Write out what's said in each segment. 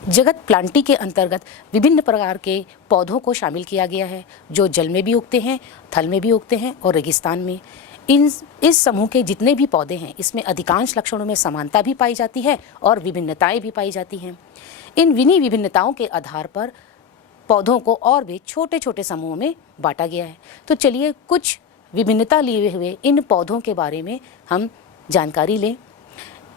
जगत प्लांटी के अंतर्गत विभिन्न प्रकार के पौधों को शामिल किया गया है जो जल में भी उगते हैं, थल में भी उगते हैं और रेगिस्तान में। इस समूह के जितने भी पौधे हैं इसमें अधिकांश लक्षणों में समानता भी पाई जाती है और विभिन्नताएं भी पाई जाती हैं। इन विभिन्नताओं के आधार पर पौधों को और भी छोटे छोटे समूहों में बांटा गया है। तो चलिए कुछ विभिन्नता लिए हुए इन पौधों के बारे में हम जानकारी लें।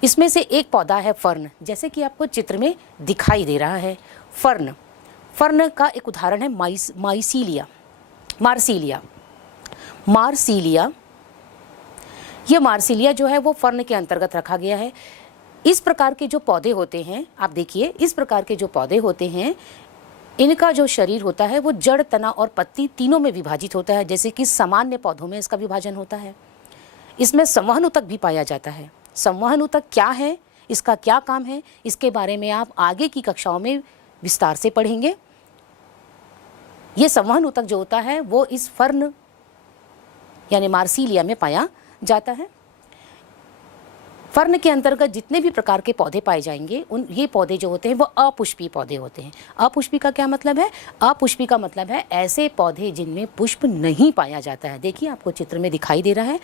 इसमें से एक पौधा है फर्न, जैसे कि आपको चित्र में दिखाई दे रहा है। फर्न का एक उदाहरण है मार्सिलिया। ये मार्सिलिया जो है वो फर्न के अंतर्गत रखा गया है। इस प्रकार के जो पौधे होते हैं, आप देखिए, इस प्रकार के जो पौधे होते हैं इनका जो शरीर होता है वो जड़, तना और पत्ती तीनों में विभाजित होता है। जैसे कि सामान्य पौधों में इसका विभाजन होता है। इसमें संवहन ऊतक भी पाया जाता है। संवहन ऊतक क्या है, इसका क्या काम है, इसके बारे में आप आगे की कक्षाओं में विस्तार से पढ़ेंगे। ये संवहन ऊतक जो होता है वो इस फर्न यानी मार्सिलिया में पाया जाता है। फर्न के अंतर्गत जितने भी प्रकार के पौधे पाए जाएंगे ये पौधे जो होते हैं वो अपुष्पी पौधे होते हैं। अपुष्पी का क्या मतलब है? अपुष्पी का मतलब है ऐसे पौधे जिनमें पुष्प नहीं पाया जाता है। देखिए आपको चित्र में दिखाई दे रहा है।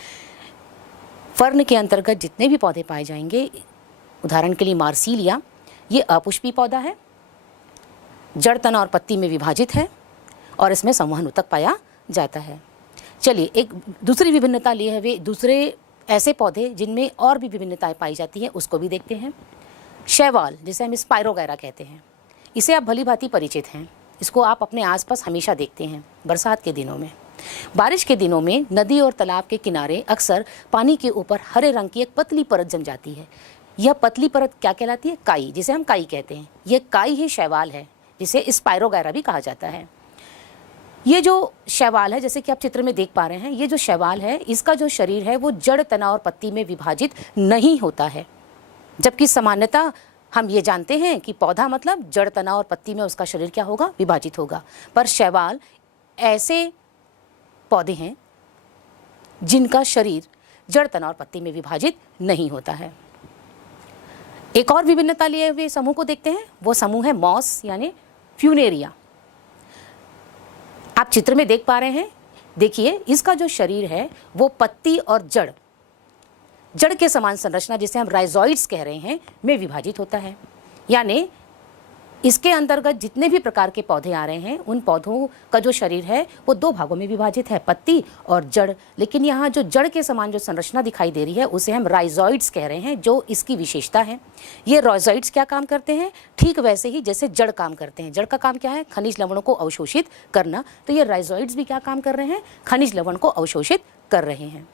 फर्न के अंतर्गत जितने भी पौधे पाए जाएंगे, उदाहरण के लिए मार्सिलिया, ये अपुष्पी पौधा है, जड़, तना और पत्ती में विभाजित है और इसमें संवहन ऊतक पाया जाता है। चलिए एक दूसरी विभिन्नता लिए हुए दूसरे ऐसे पौधे जिनमें और भी विभिन्नताएं पाई जाती हैं उसको भी देखते हैं। शैवाल, जिसे हम स्पाइरोगैरा कहते हैं, इसे आप भली भांति परिचित हैं। इसको आप अपने आसपास हमेशा देखते हैं बरसात के दिनों में। बारिश के दिनों में नदी और तालाब के किनारे अक्सर पानी के ऊपर हरे रंग की एक पतली परत जम जाती है। यह पतली परत क्या कहलाती है? काई, जिसे हम काई कहते हैं। यह काई ही शैवाल है, जिसे स्पाइरोगैरा भी कहा जाता है। ये जो शैवाल है, जैसे कि आप चित्र में देख पा रहे हैं, ये जो शैवाल है इसका जो शरीर है वो जड़, तना और पत्ती में विभाजित नहीं होता है। जबकि सामान्यतः हम ये जानते हैं कि पौधा मतलब जड़, तना और पत्ती में उसका शरीर क्या होगा? विभाजित होगा। पर शैवाल ऐसे पौधे हैं जिनका शरीर जड़, तना और पत्ती में विभाजित नहीं होता है। एक और विभिन्नता लिए हुए समूह को देखते हैं। वो समूह है मॉस यानी फ्यूनेरिया। आप चित्र में देख पा रहे हैं। देखिए इसका जो शरीर है वो पत्ती और जड़ के समान संरचना, जिसे हम राइजोइड्स कह रहे हैं, में विभाजित होता है। यानी इसके अंतर्गत जितने भी प्रकार के पौधे आ रहे हैं उन पौधों का जो शरीर है वो दो भागों में विभाजित है, पत्ती और जड़। लेकिन यहाँ जो जड़ के समान जो संरचना दिखाई दे रही है उसे हम राइजोइड्स कह रहे हैं, जो इसकी विशेषता है। ये राइजोइड्स क्या काम करते हैं? ठीक वैसे ही जैसे जड़ काम करते हैं। जड़ का काम क्या है? खनिज लवणों को अवशोषित करना। तो ये राइजोइड्स भी क्या काम कर रहे हैं? खनिज लवण को अवशोषित कर रहे हैं।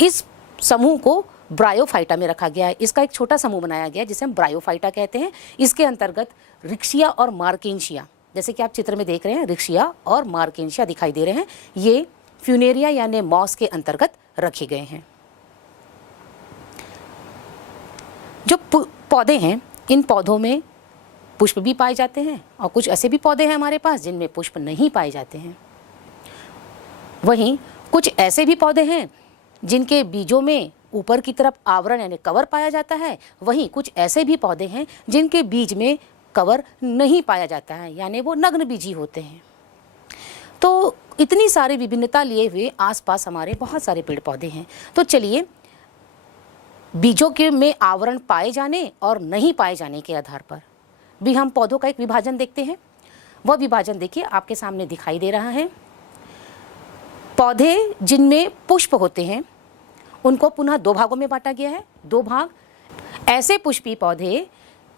इस समूह को ब्रायोफाइटा में रखा गया है। इसका एक छोटा समूह बनाया गया है जिसे हम ब्रायोफाइटा कहते हैं। इसके अंतर्गत रिक्शिया और मार्केंशिया, जैसे कि आप चित्र में देख रहे हैं, रिक्शिया और मार्केंशिया दिखाई दे रहे हैं, ये फ्यूनेरिया यानी मॉस के अंतर्गत रखे गए हैं। जो पौधे हैं इन पौधों में पुष्प भी पाए जाते हैं और कुछ ऐसे भी पौधे हैं हमारे पास जिनमें पुष्प नहीं पाए जाते हैं। वहीं कुछ ऐसे भी पौधे हैं जिनके बीजों में ऊपर की तरफ आवरण यानी कवर पाया जाता है। वहीं कुछ ऐसे भी पौधे हैं जिनके बीज में कवर नहीं पाया जाता है, यानी वो नग्न बीजी होते हैं। तो इतनी सारी विभिन्नता लिए हुए आसपास हमारे बहुत सारे पेड़ पौधे हैं। तो चलिए बीजों के में आवरण पाए जाने और नहीं पाए जाने के आधार पर भी हम पौधों का एक विभाजन देखते हैं। वह विभाजन देखिए आपके सामने दिखाई दे रहा है। पौधे जिनमें पुष्प होते हैं उनको पुनः दो भागों में बांटा गया है। दो भाग ऐसे पुष्पी पौधे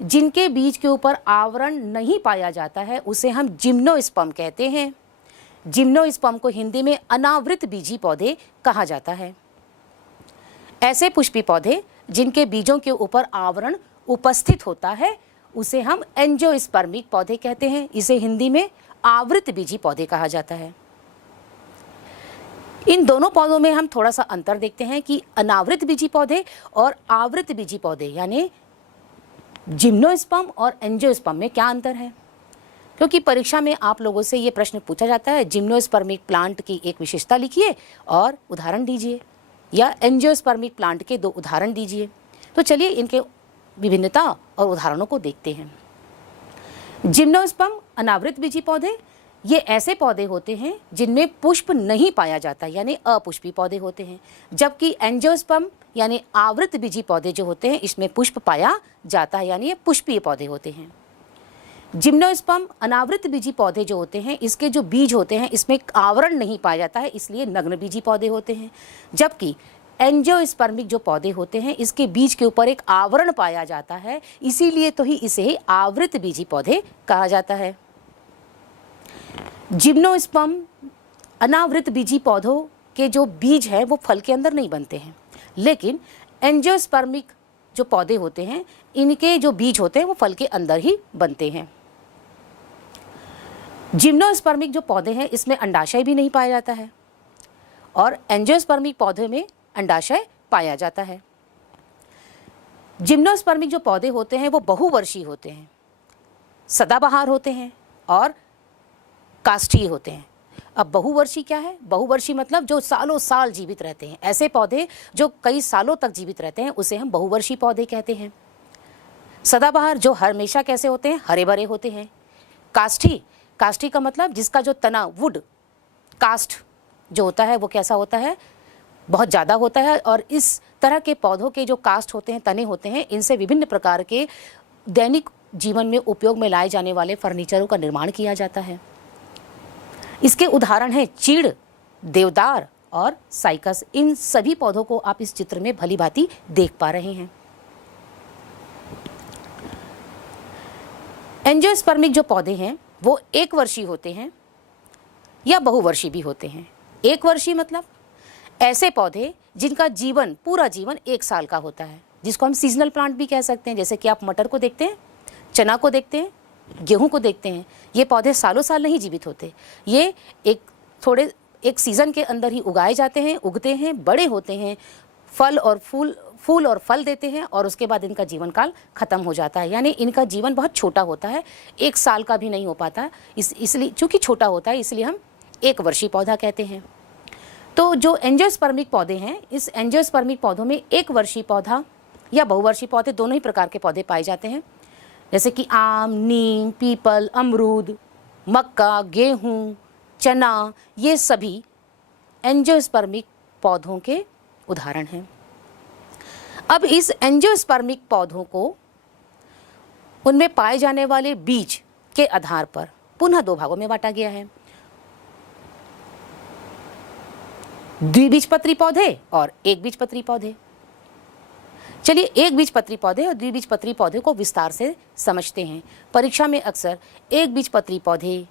जिनके बीज के ऊपर आवरण नहीं पाया जाता है उसे हम जिम्नोस्पर्म कहते हैं। जिम्नोस्पर्म को हिंदी में अनावृत बीजी पौधे कहा जाता है। ऐसे पुष्पी पौधे जिनके बीजों के ऊपर आवरण उपस्थित होता है उसे हम एंजियोस्पर्मिक पौधे कहते हैं। इसे हिंदी में आवृत बीजी पौधे कहा जाता है। इन दोनों पौधों में हम थोड़ा सा अंतर देखते हैं कि अनावृत बीजी पौधे और आवृत बीजी पौधे यानी जिम्नोस्पर्म और एंजियोस्पर्म में क्या अंतर है? क्योंकि परीक्षा में आप लोगों से ये प्रश्न पूछा जाता है, जिम्नोस्पर्मिक प्लांट की एक विशेषता लिखिए और उदाहरण दीजिए, या एंजियोस्पर्मिक प्लांट के दो उदाहरण दीजिए। तो चलिए इनके विभिन्नता और उदाहरणों को देखते हैं। जिम्नोस्पर्म अनावृत बीजी पौधे, ये ऐसे पौधे होते हैं जिनमें पुष्प नहीं पाया जाता, यानी अपुष्पी पौधे होते हैं। जबकि एंजियोस्पर्म यानी आवृत बीजी पौधे जो होते हैं, इसमें पुष्प पाया जाता है, यानी ये पुष्पीय पौधे होते हैं। जिम्नोस्पर्म अनावृत बीजी पौधे जो होते हैं, इसके जो बीज होते हैं इसमें आवरण नहीं पाया जाता है, इसलिए नग्न बीजी पौधे होते हैं। जबकि एंजियोस्पर्मिक जो पौधे होते हैं, इसके बीज के ऊपर एक आवरण पाया जाता है, इसीलिए तो ही इसे आवृत बीजी पौधे कहा जाता है। जिम्नोस्पर्म अनावृत बीजी पौधों के जो बीज है वो फल के अंदर नहीं बनते हैं, लेकिन एंजियोस्पर्मिक जो पौधे होते हैं इनके जो बीज होते हैं वो फल के अंदर ही बनते हैं। जिम्नोस्पर्मिक जो पौधे हैं इसमें अंडाशय भी नहीं पाया जाता है, और एंजियोस्पर्मिक पौधे में अंडाशय पाया जाता है। जिम्नोस्पर्मिक जो पौधे होते हैं वो बहुवर्षीय होते हैं, सदाबहार होते हैं और काष्ठीय होते हैं। अब बहुवर्षीय क्या है? बहुवर्षीय मतलब जो सालों साल जीवित रहते हैं। ऐसे पौधे जो कई सालों तक जीवित रहते हैं उसे हम बहुवर्षीय पौधे कहते हैं। सदाबहार जो हमेशा कैसे होते हैं? हरे भरे होते हैं। काष्ठी, काष्ठी का मतलब जिसका जो तना वुड कास्ट जो होता है वो कैसा होता है? बहुत ज़्यादा होता है। और इस तरह के पौधों के जो कास्ट होते हैं, तने होते हैं, इनसे विभिन्न प्रकार के दैनिक जीवन में उपयोग में लाए जाने वाले फर्नीचरों का निर्माण किया जाता है। इसके उदाहरण हैं चीड़, देवदार और साइकस। इन सभी पौधों को आप इस चित्र में भली भांति देख पा रहे हैं। एंजियोस्पर्मिक जो पौधे हैं वो एक वर्षीय होते हैं या बहुवर्षीय भी होते हैं। एक वर्षीय मतलब ऐसे पौधे जिनका जीवन, पूरा जीवन 1 साल का होता है, जिसको हम सीजनल प्लांट भी कह सकते हैं। जैसे कि आप मटर को देखते हैं, चना को देखते हैं, गेहूं को देखते हैं। ये पौधे सालों साल नहीं जीवित होते, ये एक सीज़न के अंदर ही उगाए जाते हैं, उगते हैं, बड़े होते हैं, फल और फल देते हैं, और उसके बाद इनका जीवन काल खत्म हो जाता है। यानी इनका जीवन बहुत छोटा होता है, 1 साल का भी नहीं हो पाता। इसलिए चूँकि छोटा होता है इसलिए हम एक वर्षीय पौधा कहते हैं। तो जो एंजियोस्पर्मिक पौधे हैं, इस एंजियोस्पर्मिक पौधों में एक वर्षीय पौधा या बहुवर्षीय पौधे दोनों ही प्रकार के पौधे पाए जाते हैं। जैसे कि आम, नीम, पीपल, अमरूद, मक्का, गेहूं, चना, ये सभी एंजियोस्पर्मिक पौधों के उदाहरण हैं। अब इस एंजियोस्पर्मिक पौधों को उनमें पाए जाने वाले बीज के आधार पर पुनः 2 भागों में बांटा गया है, द्विबीजपत्री पौधे और एक बीजपत्री पौधे। चलिए एक बीजपत्री पौधे और द्विबीजपत्री पौधे को विस्तार से समझते हैं। परीक्षा में अक्सर एक बीजपत्री पौधे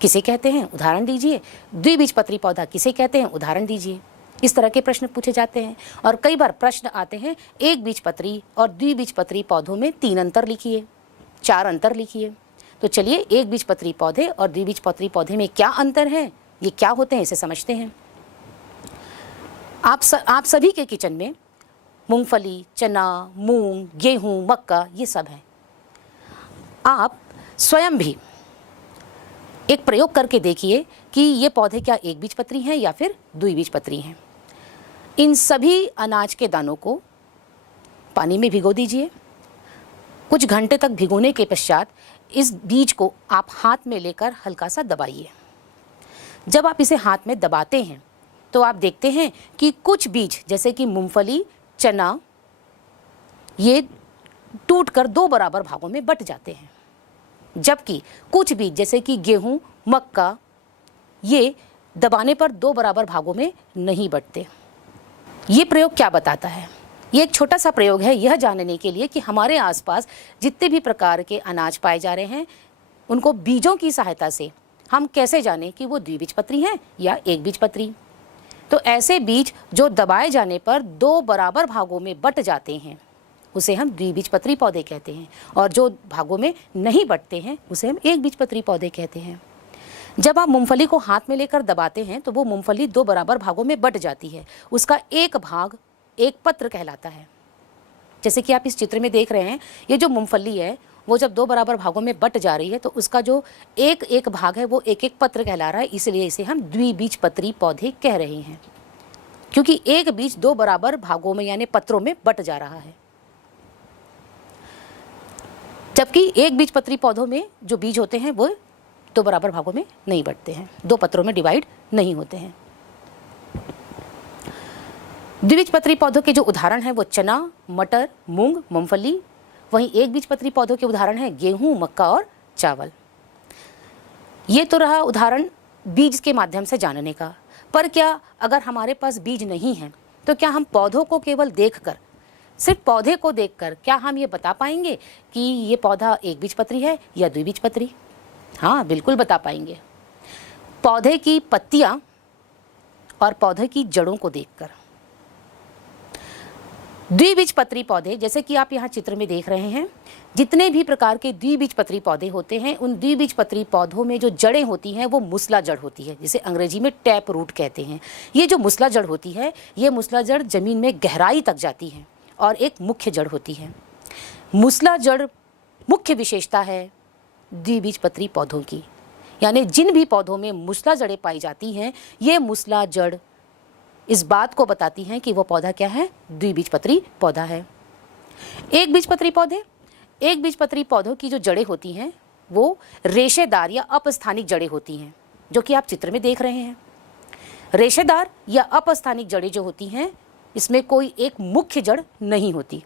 किसे कहते हैं, उदाहरण दीजिए। द्विबीजपत्री पौधा किसे कहते हैं, उदाहरण दीजिए। इस तरह के प्रश्न पूछे जाते हैं। और कई बार प्रश्न आते हैं एक बीजपत्री और द्विबीजपत्री पौधों में 3 अंतर लिखिए, 4 अंतर लिखिए। तो चलिए एक बीजपत्री पौधे और द्विबीजपत्री पौधे में क्या अंतर है, ये क्या होते हैं, इसे समझते हैं। आप सभी के किचन में मूंगफली, चना, मूंग, गेहूं, मक्का ये सब है। आप स्वयं भी एक प्रयोग करके देखिए कि ये पौधे क्या एक बीजपत्री हैं या फिर द्विबीजपत्री हैं। इन सभी अनाज के दानों को पानी में भिगो दीजिए। कुछ घंटे तक भिगोने के पश्चात इस बीज को आप हाथ में लेकर हल्का सा दबाइए। जब आप इसे हाथ में दबाते हैं तो आप देखते हैं कि कुछ बीज जैसे कि मूंगफली, चना, ये टूटकर 2 बराबर भागों में बट जाते हैं, जबकि कुछ बीज जैसे कि गेहूं, मक्का, ये दबाने पर 2 बराबर भागों में नहीं बटते। ये प्रयोग क्या बताता है? ये एक छोटा सा प्रयोग है यह जानने के लिए कि हमारे आसपास जितने भी प्रकार के अनाज पाए जा रहे हैं उनको बीजों की सहायता से हम कैसे जानें कि वो द्विबीजपत्री हैं या एक बीजपत्री। तो ऐसे बीज जो दबाए जाने पर 2 बराबर भागों में बट जाते हैं उसे हम द्विबीजपत्री पौधे कहते हैं, और जो भागों में नहीं बटते हैं उसे हम एक बीजपत्री पौधे कहते हैं। जब आप मूंगफली को हाथ में लेकर दबाते हैं तो वो मूंगफली 2 बराबर भागों में बट जाती है। उसका एक भाग एक पत्र कहलाता है। जैसे कि आप इस चित्र में देख रहे हैं, ये जो मूंगफली है वो जब 2 बराबर भागों में बट जा रही है तो उसका जो एक भाग है वो एक पत्र कहला रहा है, इसलिए इसे हम द्विबीजपत्री पौधे कह रहे हैं, क्योंकि एक बीज 2 बराबर भागों में यानी पत्रों में बट जा रहा है। जबकि एक बीजपत्री पौधों में जो बीज होते हैं वो दो बराबर भागों में नहीं बंटते हैं, दो पत्रों में डिवाइड नहीं होते हैं। द्विबीजपत्री पौधों के जो उदाहरण हैं वो चना, मटर, मूंग, मूंगफली। वहीं एक बीजपत्री पौधों के उदाहरण हैं गेहूं, मक्का और चावल। ये तो रहा उदाहरण बीज के माध्यम से जानने का। पर क्या अगर हमारे पास बीज नहीं है तो क्या हम पौधों को केवल देखकर, सिर्फ पौधे को देखकर क्या हम ये बता पाएंगे कि ये पौधा एक बीजपत्री है या द्विबीजपत्री? हाँ, बिल्कुल बता पाएंगे। पौधे की पत्तियां और पौधे की जड़ों को देखकर। द्विबीजपत्री पौधे, जैसे कि आप यहाँ चित्र में देख रहे हैं, जितने भी प्रकार के द्विबीजपत्री पौधे होते हैं उन द्विबीजपत्री पौधों में जो जड़ें होती हैं वो मूसला जड़ होती है, जिसे अंग्रेजी में टैप रूट कहते हैं। ये जो मूसला जड़ होती है, ये मूसला जड़ जमीन में गहराई तक जाती है और एक मुख्य जड़ होती है। मूसला जड़ मुख्य विशेषता है द्विबीजपत्री पौधों की, यानी जिन भी पौधों में मूसला जड़ें पाई जाती हैं, ये मूसला जड़ इस बात को बताती हैं कि वो पौधा क्या है, द्विबीजपत्री पौधा है। एक बीजपत्री पौधे, एक बीजपत्री पौधों की जो जड़ें होती हैं वो रेशेदार या अपस्थानिक जड़ें होती हैं, जो कि आप चित्र में देख रहे हैं। रेशेदार या अपस्थानिक जड़ें जो होती हैं, इसमें कोई एक मुख्य जड़ नहीं होती,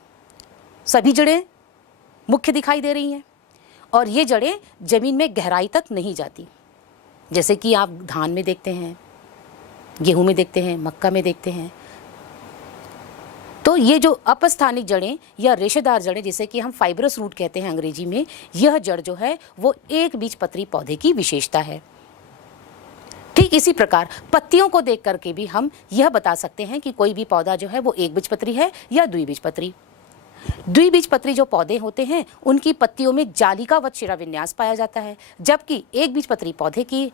सभी जड़ें मुख्य दिखाई दे रही हैं और ये जड़ें जमीन में गहराई तक नहीं जाती, जैसे कि आप धान में देखते हैं, गेहूं में देखते हैं, मक्का में देखते हैं। तो ये जो अपस्थानिक जड़ें या रेशेदार जड़ें, जिसे कि हम फाइब्रस रूट कहते हैं अंग्रेजी में, यह जड़ जो है वो एक बीजपत्री पौधे की विशेषता है। ठीक इसी प्रकार पत्तियों को देख करके भी हम यह बता सकते हैं कि कोई भी पौधा जो है वो एक बीजपत्री है या द्विबीजपत्री। द्विबीजपत्री जो पौधे होते हैं उनकी पत्तियों में जालिकावत शिराविन्यास पाया जाता है, जबकि एक बीजपत्री पौधे की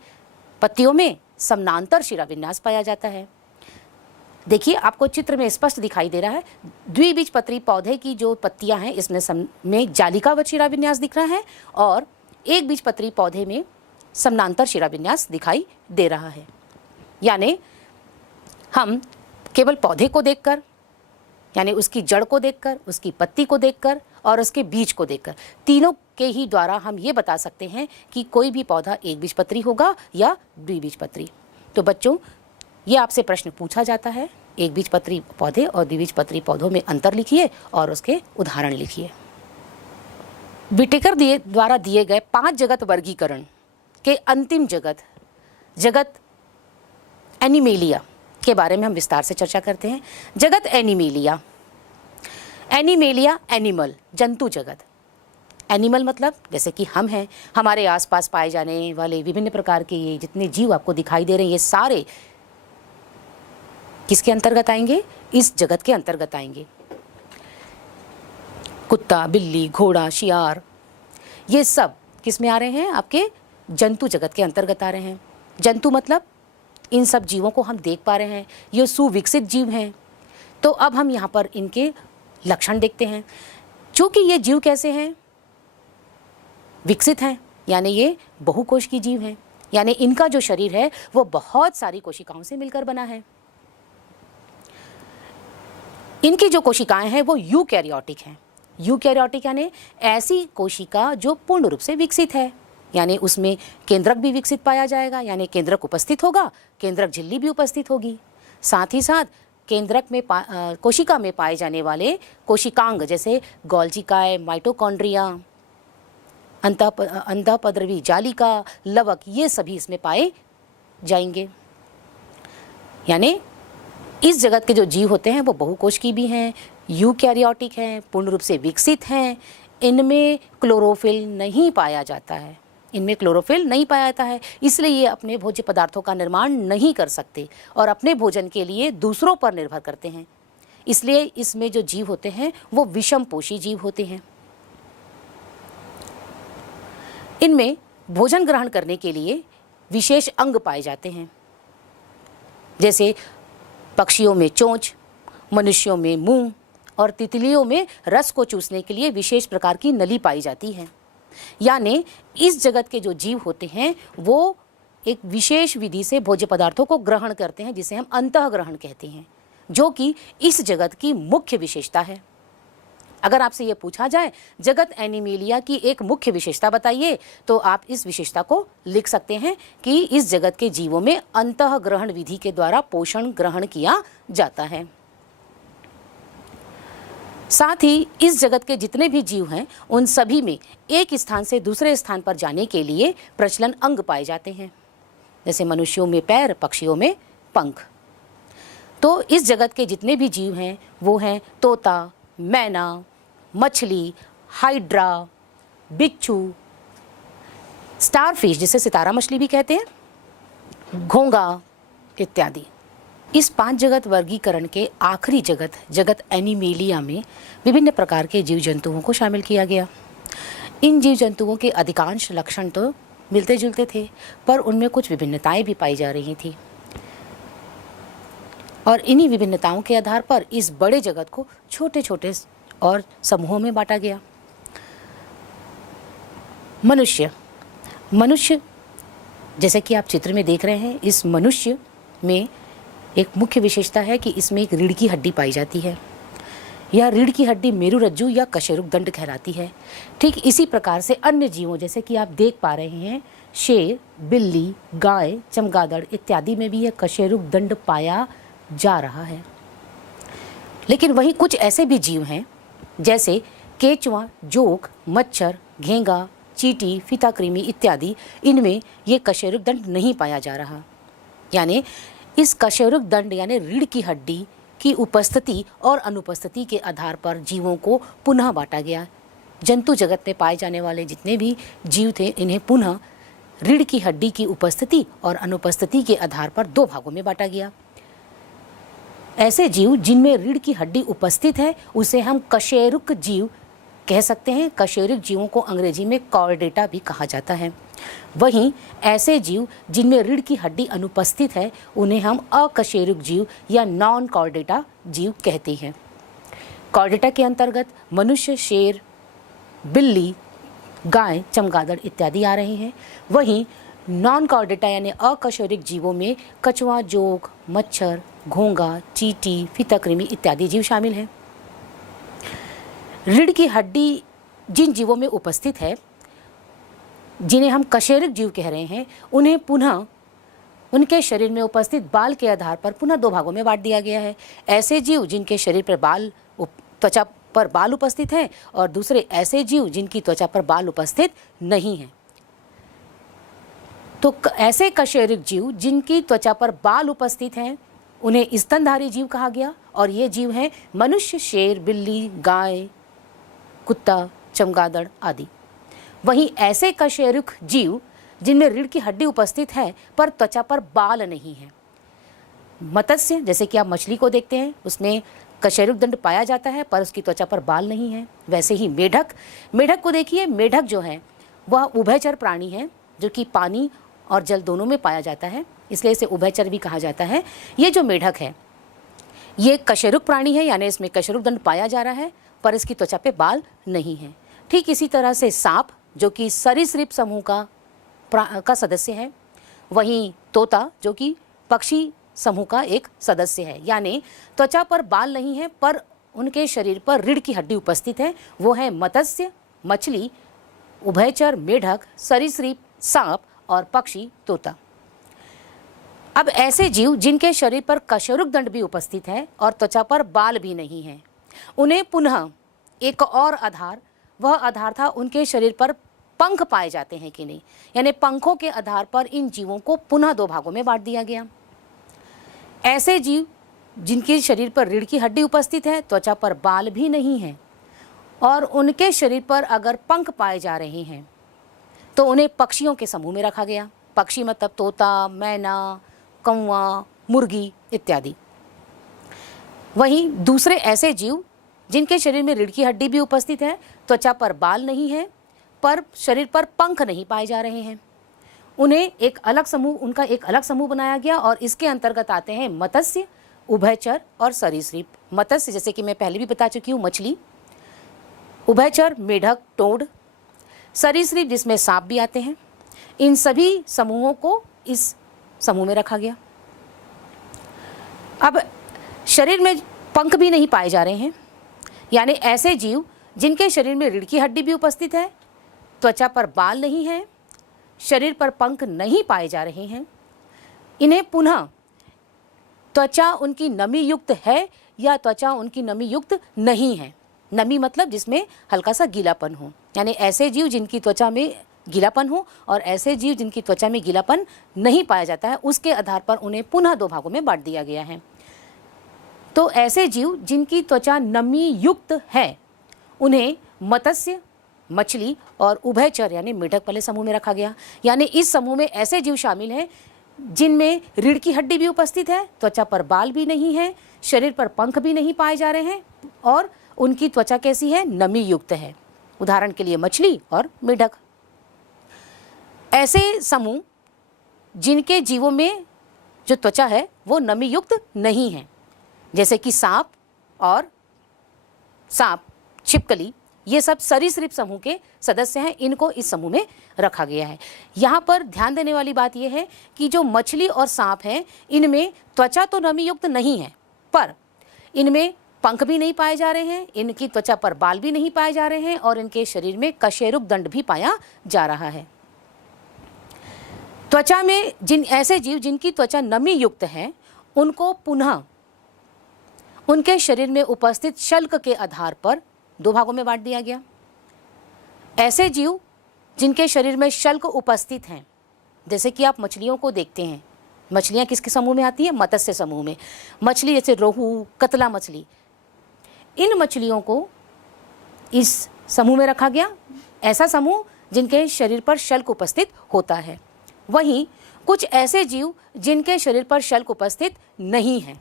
पत्तियों में समानांतर शिराविन्यास पाया जाता है। देखिए, आपको चित्र में स्पष्ट दिखाई दे रहा है, द्विबीजपत्री पौधे की जो पत्तियां हैं इसमें जालिकावत शिराविन्यास दिख रहा है और एक बीजपत्री पौधे में समानांतर शिराविन्यास दिखाई दे रहा है। यानी हम केवल पौधे को देखकर, यानी उसकी जड़ को देखकर, उसकी पत्ती को देखकर और उसके बीज को देखकर, तीनों के ही द्वारा हम ये बता सकते हैं कि कोई भी पौधा एक बीजपत्री होगा या द्विबीजपत्री। तो बच्चों, ये आपसे प्रश्न पूछा जाता है, एक बीजपत्री पौधे और द्विबीजपत्री पौधों में अंतर लिखिए और उसके उदाहरण लिखिए। विटेकर द्वारा दिए गए 5 जगत वर्गीकरण के अंतिम जगत एनिमेलिया के बारे में हम विस्तार से चर्चा करते हैं। जगत एनिमेलिया, एनिमल, जंतु जगत। एनिमल मतलब जैसे कि हम हैं, हमारे आसपास पाए जाने वाले विभिन्न प्रकार के ये जितने जीव आपको दिखाई दे रहे हैं, ये सारे किसके अंतर्गत आएंगे? इस जगत के अंतर्गत आएंगे। कुत्ता, बिल्ली, घोड़ा, शियार, ये सब किस में आ रहे हैं? आपके जंतु जगत के अंतर्गत आ रहे हैं। जंतु मतलब इन सब जीवों को हम देख पा रहे हैं, ये सुविकसित जीव हैं। तो अब हम यहाँ पर इनके लक्षण देखते हैं। चूँकि ये जीव कैसे हैं? विकसित हैं, यानी ये बहुकोश की जीव हैं, यानी इनका जो शरीर है वो बहुत सारी कोशिकाओं से मिलकर बना है। इनकी जो कोशिकाएं हैं वो यूकैरियोटिक हैं। यूकैरियोटिक यानी ऐसी कोशिका जो पूर्ण रूप से विकसित है, यानी उसमें केंद्रक भी विकसित पाया जाएगा, यानी केंद्रक उपस्थित होगा, केंद्रक झिल्ली भी उपस्थित होगी। साथ ही साथ केंद्रक में कोशिका में पाए जाने वाले कोशिकांग जैसे गोल्जिकाए, माइटोकॉन्ड्रिया, अंतःपद्रवी जालिका, लवक, ये सभी इसमें पाए जाएंगे। यानी इस जगत के जो जीव होते हैं वो बहुकोश की भी हैं, यूकैरियोटिक हैं, पूर्ण रूप से विकसित हैं। इनमें क्लोरोफिल नहीं पाया जाता है, इसलिए ये अपने भोज्य पदार्थों का निर्माण नहीं कर सकते और अपने भोजन के लिए दूसरों पर निर्भर करते हैं। इसलिए इसमें जो जीव होते हैं वो विषमपोषी जीव होते हैं। इनमें भोजन ग्रहण करने के लिए विशेष अंग पाए जाते हैं, जैसे पक्षियों में चोंच, मनुष्यों में मुंह और तितलियों में रस को चूसने के लिए विशेष प्रकार की नली पाई जाती है। यानी इस जगत के जो जीव होते हैं वो एक विशेष विधि से भोज्य पदार्थों को ग्रहण करते हैं, जिसे हम अंतःग्रहण कहते हैं, जो कि इस जगत की मुख्य विशेषता है। अगर आपसे ये पूछा जाए जगत एनिमेलिया की एक मुख्य विशेषता बताइए, तो आप इस विशेषता को लिख सकते हैं कि इस जगत के जीवों में अंतःग्रहण विधि के द्वारा पोषण ग्रहण किया जाता है। साथ ही इस जगत के जितने भी जीव हैं उन सभी में एक स्थान से दूसरे स्थान पर जाने के लिए प्रचलन अंग पाए जाते हैं, जैसे मनुष्यों में पैर, पक्षियों में पंख। तो इस जगत के जितने भी जीव हैं वो हैं तोता, मैना, मछली, हाइड्रा, बिच्छू, स्टारफिश जिसे सितारा मछली भी कहते हैं, घोंगा इत्यादि। इस 5 जगत वर्गीकरण के आखिरी जगत, जगत एनिमेलिया में विभिन्न प्रकार के जीव जंतुओं को शामिल किया गया। इन जीव जंतुओं के अधिकांश लक्षण तो मिलते जुलते थे, पर उनमें कुछ विभिन्नताएं भी पाई जा रही थी, और इन्हीं विभिन्नताओं के आधार पर इस बड़े जगत को छोटे छोटे और समूहों में बांटा गया। मनुष्य जैसे कि आप चित्र में देख रहे हैं, इस मनुष्य में एक मुख्य विशेषता है कि इसमें एक रीढ़ की हड्डी पाई जाती है। यह रीढ़ की हड्डी मेरुरज्जु या कशेरुक दंड कहलाती है। ठीक इसी प्रकार से अन्य जीवों जैसे कि आप देख पा रहे हैं, शेर, बिल्ली, गाय, चमगादड़ इत्यादि में भी यह कशेरुक दंड पाया जा रहा है। लेकिन वहीं कुछ ऐसे भी जीव हैं जैसे केचुआ, जोक, मच्छर, घेंगा, चींटी, फीताकृमि इत्यादि, इनमें ये कशेरुक दंड नहीं पाया जा रहा। यानी इस कशेरुक दंड यानी रीढ़ की हड्डी की उपस्थिति और अनुपस्थिति के आधार पर जीवों को पुनः बांटा गया। जंतु जगत में पाए जाने वाले जितने भी जीव थे, इन्हें पुनः रीढ़ की हड्डी की उपस्थिति और अनुपस्थिति के आधार पर 2 भागों में बांटा गया। ऐसे जीव जिनमें रीढ़ की हड्डी उपस्थित है उसे हम कशेरुक जीव कह सकते हैं। कशेरुक जीवों को अंग्रेजी में कॉर्डेटा भी कहा जाता है। वहीं ऐसे जीव जिनमें रीढ़ की हड्डी अनुपस्थित है उन्हें हम अकशेरुक जीव या नॉन कॉर्डेटा जीव कहते हैं। कॉर्डेटा के अंतर्गत मनुष्य, शेर, बिल्ली, गाय, चमगादड़ इत्यादि आ रहे हैं। वहीं नॉन कॉर्डेटा यानी अकशेरुक जीवों में कछुआ, जोक, मच्छर, घोंगा, चींटी, फीताकृमि इत्यादि जीव शामिल हैं। रीढ़ की हड्डी जिन जीवों में उपस्थित है, जिन्हें हम कशेरुक जीव कह रहे हैं, उन्हें पुनः उनके शरीर में उपस्थित बाल के आधार पर पुनः 2 भागों में बांट दिया गया है। ऐसे जीव जिनके शरीर पर त्वचा पर बाल उपस्थित हैं और दूसरे ऐसे जीव जिनकी त्वचा पर बाल उपस्थित नहीं हैं। तो ऐसे कशेरुक जीव जिनकी त्वचा पर बाल उपस्थित हैं उन्हें स्तनधारी जीव कहा गया, और ये जीव हैं मनुष्य, शेर, बिल्ली, गाय, कुत्ता, चमगादड़ आदि। वहीं ऐसे कशेरुक जीव जिनमें रीढ़ की हड्डी उपस्थित है पर त्वचा पर बाल नहीं है, मत्स्य जैसे कि आप मछली को देखते हैं उसमें कशेरुक दंड पाया जाता है पर उसकी त्वचा पर बाल नहीं है। वैसे ही मेढक को देखिए, मेढक जो है वह उभयचर प्राणी है जो कि पानी और जल दोनों में पाया जाता है, इसलिए इसे उभयचर भी कहा जाता है। ये जो मेढक है ये कशेरुक प्राणी है, यानी इसमें कशेरुक दंड पाया जा रहा है पर इसकी त्वचा पे बाल नहीं है। ठीक इसी तरह से सांप जो कि सरीसृप समूह का सदस्य है, वहीं तोता जो कि पक्षी समूह का एक सदस्य है, यानी त्वचा पर बाल नहीं है पर उनके शरीर पर रीढ़ की हड्डी उपस्थित है। वो है मत्स्य, मछली, उभयचर मेढक, सरीसृप सांप और पक्षी तोता। अब ऐसे जीव जिनके शरीर पर कशेरुक दंड भी उपस्थित है और त्वचा पर बाल भी नहीं है, उन्हें पुनः एक और आधार, वह आधार था उनके शरीर पर पंख पाए जाते हैं कि नहीं, यानी पंखों के आधार पर इन जीवों को पुनः 2 भागों में बांट दिया गया। ऐसे जीव जिनके शरीर पर रीढ़ की हड्डी उपस्थित है, त्वचा पर बाल भी नहीं है और उनके शरीर पर अगर पंख पाए जा रहे हैं तो उन्हें पक्षियों के समूह में रखा गया। पक्षी मतलब तोता, मैना, कौवा, मुर्गी इत्यादि। वहीं दूसरे ऐसे जीव जिनके शरीर में रीढ़ की हड्डी भी उपस्थित है, त्वचा पर बाल नहीं है पर शरीर पर पंख नहीं पाए जा रहे हैं, उन्हें उनका एक अलग समूह बनाया गया और इसके अंतर्गत आते हैं मत्स्य, उभयचर और सरीसृप। मत्स्य जैसे कि मैं पहले भी बता चुकी हूँ मछली, उभयचर मेढक, टोड, सरीसृप जिसमें सांप भी आते हैं। इन सभी समूहों को इस समूह में रखा गया। अब शरीर में पंख भी नहीं पाए जा रहे हैं, यानी ऐसे जीव जिनके शरीर में रीढ़ की हड्डी भी उपस्थित है, त्वचा पर बाल नहीं है, शरीर पर पंख नहीं पाए जा रहे हैं। इन्हें पुनः त्वचा उनकी नमी युक्त है या त्वचा उनकी नमी युक्त नहीं है। नमी मतलब जिसमें हल्का सा गीलापन हो, यानी ऐसे जीव जिनकी त्वचा में गीलापन हो और ऐसे जीव जिनकी त्वचा में गीलापन नहीं पाया जाता है, उसके आधार पर उन्हें पुनः दो भागों में बांट दिया गया है। तो ऐसे जीव जिनकी त्वचा नमी युक्त है उन्हें मत्स्य, मछली और उभयचर यानी मेढक वाले समूह में रखा गया। यानी इस समूह में ऐसे जीव शामिल हैं जिनमें रीढ़ की हड्डी भी उपस्थित है, त्वचा पर बाल भी नहीं है, शरीर पर पंख भी नहीं पाए जा रहे हैं और उनकी त्वचा कैसी है, नमी युक्त है। उदाहरण के लिए मछली और मेढक। ऐसे समूह जिनके जीवों में जो त्वचा है वो नमी युक्त नहीं है, जैसे कि सांप, छिपकली, ये सब सरीसृप समूह के सदस्य हैं। इनको इस समूह में रखा गया है। यहाँ पर ध्यान देने वाली बात यह है कि जो मछली और सांप हैं, इनमें त्वचा तो नमी युक्त नहीं है, पर इनमें पंख भी नहीं पाए जा रहे हैं, इनकी त्वचा पर बाल भी नहीं पाए जा रहे हैं और इनके शरीर में कशेरुक दंड भी पाया जा रहा है। त्वचा में ऐसे जीव जिनकी त्वचा नमी युक्त है, उनको पुनः उनके शरीर में उपस्थित शल्क के आधार पर दो भागों में बांट दिया गया। ऐसे जीव जिनके शरीर में शल्क उपस्थित हैं, जैसे कि आप मछलियों को देखते हैं, मछलियां किसके समूह में आती हैं, मत्स्य समूह में। मछली जैसे रोहू, कतला मछली, इन मछलियों को इस समूह में रखा गया, ऐसा समूह जिनके शरीर पर शल्क उपस्थित होता है। वहीं कुछ ऐसे जीव जिनके शरीर पर शल्क उपस्थित नहीं है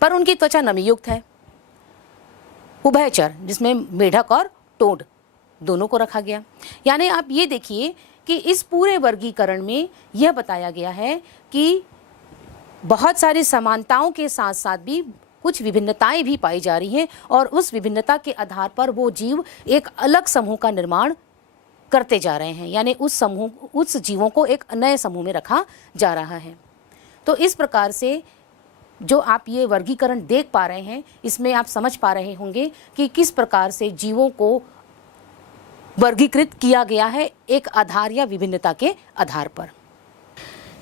पर उनकी त्वचा नमी युक्त है। उभयचर, जिसमें मेढक और टोड दोनों को रखा गया। यानी आप ये देखिए कि इस पूरे वर्गीकरण में यह बताया गया है कि बहुत सारी समानताओं के साथ साथ भी कुछ विभिन्नताएं भी पाई जा रही हैं और उस विभिन्नता के आधार पर वो जीव एक अलग समूह का निर्माण करते जा रहे हैं, यानी उस जीवों को एक नए समूह में रखा जा रहा है। तो इस प्रकार से जो आप ये वर्गीकरण देख पा रहे हैं, इसमें आप समझ पा रहे होंगे कि किस प्रकार से जीवों को वर्गीकृत किया गया है एक आधार या विभिन्नता के आधार पर।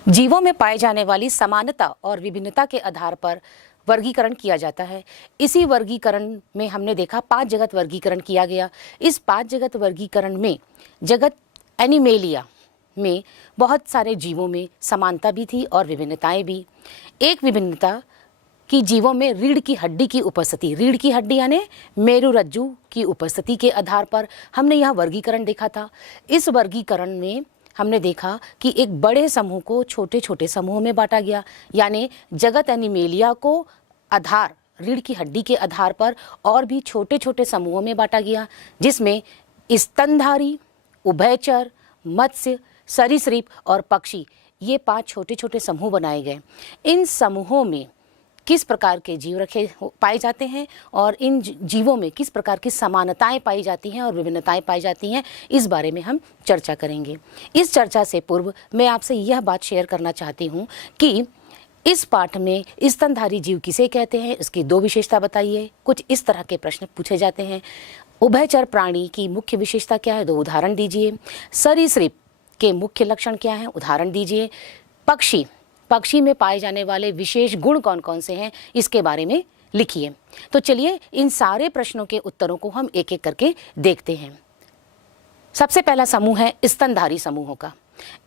जीवों में पाए जाने वाली समानता और विभिन्नता के आधार पर वर्गीकरण किया जाता है। इसी वर्गीकरण में हमने देखा 5 जगत वर्गीकरण किया गया। इस 5 जगत वर्गीकरण में जगत एनिमेलिया में बहुत सारे जीवों में समानता भी थी और विभिन्नताएं भी। एक विभिन्नता कि जीवों में रीढ़ की हड्डी की उपस्थिति, रीढ़ की हड्डी यानी मेरुरज्जु की उपस्थिति के आधार पर हमने यह वर्गीकरण देखा था। इस वर्गीकरण में हमने देखा कि एक बड़े समूह को छोटे छोटे समूहों में बांटा गया, यानी जगत एनिमेलिया को आधार रीढ़ की हड्डी के आधार पर और भी छोटे छोटे समूहों में बांटा गया, जिसमें स्तनधारी, उभयचर, मत्स्य, सरीसृप और पक्षी, ये 5 छोटे छोटे समूह बनाए गए। इन समूहों में किस प्रकार के जीव पाए जाते हैं और इन जीवों में किस प्रकार की समानताएं पाई जाती हैं और विभिन्नताएं पाई जाती हैं, इस बारे में हम चर्चा करेंगे। इस चर्चा से पूर्व मैं आपसे यह बात शेयर करना चाहती हूँ कि इस पाठ में स्तनधारी जीव किसे कहते हैं, इसकी 2 विशेषता बताइए। कुछ इस तरह के प्रश्न पूछे जाते हैं। उभयचर प्राणी की मुख्य विशेषता क्या है, 2 उदाहरण दीजिए। सरीसृप के मुख्य लक्षण क्या हैं, उदाहरण दीजिए। पक्षी में पाए जाने वाले विशेष गुण कौन कौन से हैं, इसके बारे में लिखिए। तो चलिए इन सारे प्रश्नों के उत्तरों को हम एक एक करके देखते हैं। सबसे पहला समूह है स्तनधारी समूहों का।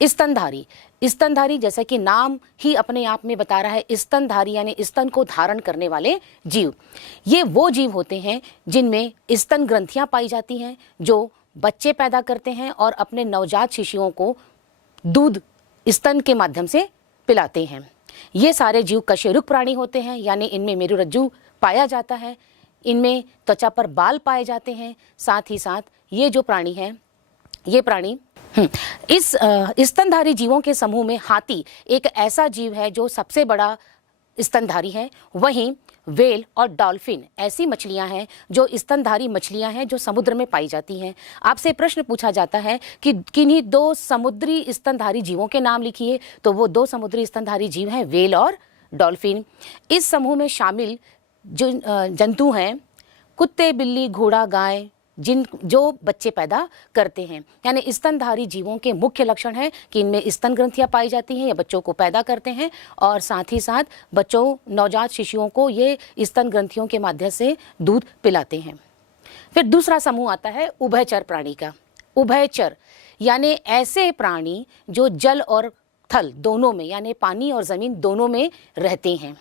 स्तनधारी जैसा कि नाम ही अपने आप में बता रहा है, स्तनधारी यानी स्तन को धारण करने वाले जीव। ये वो जीव होते हैं जिनमें स्तन ग्रंथियां पाई जाती हैं, जो बच्चे पैदा करते हैं और अपने नवजात शिशुओं को दूध स्तन के माध्यम से पिलाते हैं। ये सारे जीव कशेरुक प्राणी होते हैं, यानी इनमें मेरुरज्जु पाया जाता है, इनमें त्वचा पर बाल पाए जाते हैं। साथ ही साथ ये जो प्राणी हैं, ये प्राणी इस स्तनधारी जीवों के समूह में हाथी एक ऐसा जीव है जो सबसे बड़ा स्तनधारी है। वहीं व्हेल और डॉल्फिन ऐसी मछलियां हैं जो स्तनधारी मछलियां हैं जो समुद्र में पाई जाती हैं। आपसे प्रश्न पूछा जाता है कि किन्हीं 2 समुद्री स्तनधारी जीवों के नाम लिखिए, तो वो 2 समुद्री स्तनधारी जीव हैं व्हेल और डॉल्फिन। इस समूह में शामिल जो जंतु हैं कुत्ते, बिल्ली, घोड़ा, गाय जो बच्चे पैदा करते हैं, यानी स्तनधारी जीवों के मुख्य लक्षण है कि इनमें स्तन ग्रंथियां पाई जाती हैं या बच्चों को पैदा करते हैं, और साथ ही साथ बच्चों, नवजात शिशुओं को ये स्तन ग्रंथियों के माध्यम से दूध पिलाते हैं। फिर दूसरा समूह आता है उभयचर प्राणी का। उभयचर यानी ऐसे प्राणी जो जल और थल दोनों में, यानी पानी और जमीन दोनों में रहते हैं।